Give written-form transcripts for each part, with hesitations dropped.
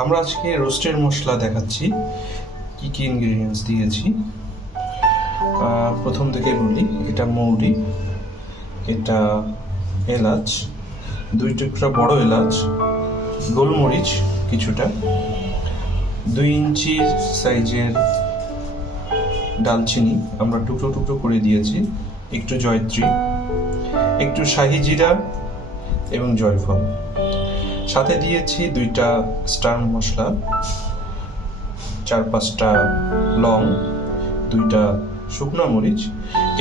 আমরা আজকে রোস্টের মশলা দেখাচ্ছি, কি কি ইনগ্রেডিয়েন্টস দিয়েছি। প্রথম থেকে বলি, এটা মৌরি, এটা এলাচ, 2 টুকরা বড় এলাচ, গোলমরিচ কিছুটা, 2 ইঞ্চি সাইজের ডালচিনি আমরা টুকরো টুকরো করে দিয়েছি, একটু জয়ত্রী, একটু শাহি জিরা এবং জয়ফল। সাথে দিয়েছি 2টা স্টার মশলা, 4-5টা লং, 2টা শুকনো মরিচ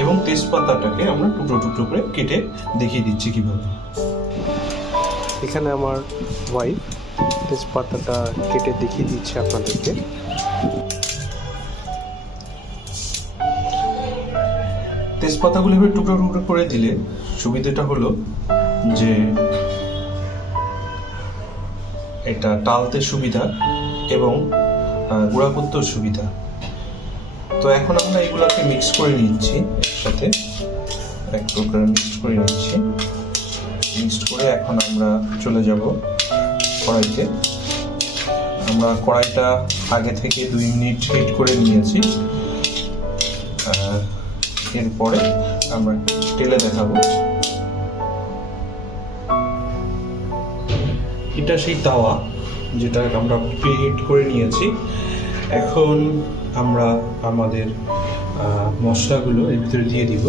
এবং তেজপাতাটাকে আমরা টুকরো টুকরো করে কেটে দেখিয়ে দিচ্ছি কিভাবে। এখানে আমার ওয়াইফ তেজপাতাটা কেটে দেখিয়ে দিচ্ছে আপনাদেরকে। তেজপাতাগুলো এবার টুকরো টুকরো করে দিলে সুবিধাটা হলো যে এটা টালতে সুবিধা এবং গুঁড়া করতেও সুবিধা। তো এখন আমরা এগুলাকে মিক্স করে নিচ্ছি, একসাথে এক প্রকার মিক্স করে নিচ্ছি। মিক্সড করে এখন আমরা চলে যাব কড়াইতে। আমরা কড়াইটা আগে থেকে 2 মিনিট হিট করে নিয়েছি। এরপরে আমরা তেলে দেখাবো। এটা সেই তাওয়া যেটা আমরা প্রিহিট করে নিয়েছি। এখন আমরা আমাদের মশলাগুলো এর ভিতরে দিয়ে দিব।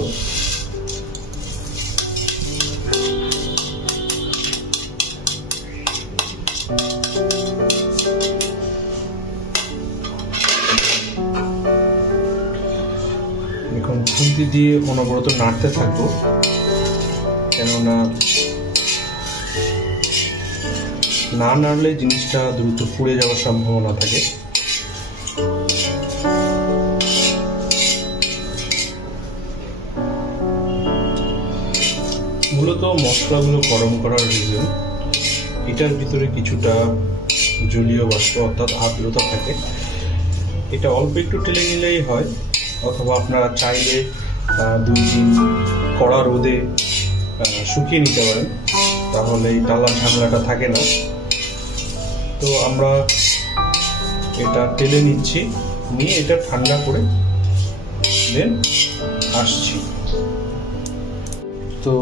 এখন খুন্তি দিয়ে অনবরত নাড়তে থাকবো, কেননা না নাড়লে জিনিসটা দ্রুত পুড়ে যাওয়ার সম্ভাবনা থাকে। মূলত মশলাগুলো গরম করার রিজন, এটার ভিতরে কিছুটা জলীয় বাষ্প অর্থাৎ আর্দ্রতা থাকে। এটা অল্প একটু টেলে নিলেই হয়, অথবা আপনারা চাইলে 2 দিন কড়া রোদে শুকিয়ে নিতে পারেন, তাহলে এই টালার ঝামেলাটা থাকে না। তো আমরা এটা টেলে নিচ্ছি, নিয়ে এটা ঠান্ডা করে দেন আসছি। তো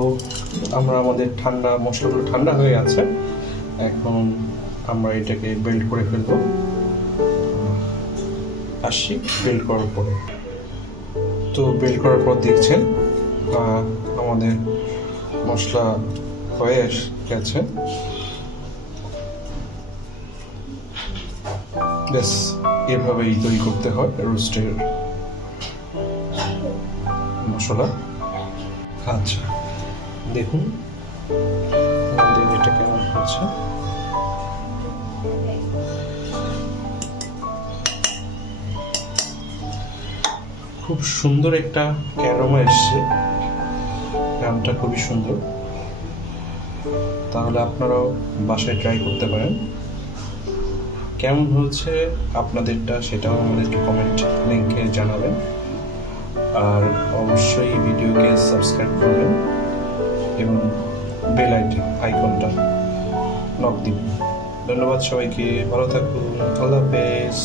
আমরা আমাদের মশলাগুলো ঠান্ডা হয়ে আছে, এখন আমরা এটাকে বেল্ট করে ফেলবো। আসছি বেল্ট করার পরে। তো বেল্ট করার পর দেখছেন আমাদের মশলা হয়ে গেছে। ব্যাস, এভাবেই তৈরি করতে হয় রোস্টের মশলা। আচ্ছা, দেখুন আমাদের এটা কেমন হচ্ছে। খুব সুন্দর একটা অ্যারোমা এসছে, গ্রামটা খুবই সুন্দর। তাহলে আপনারাও বাসায় ট্রাই করতে পারেন। কেমন হচ্ছে আপনাদেরটা সেটাও আমাদেরকে কমেন্ট লিঙ্কে জানাবেন, আর অবশ্যই ভিডিওকে সাবস্ক্রাইব করবেন এবং বেল আইকনটা নক দিবেন। ধন্যবাদ সবাইকে, ভালো থাকুন, আল্লাহ হাফেজ।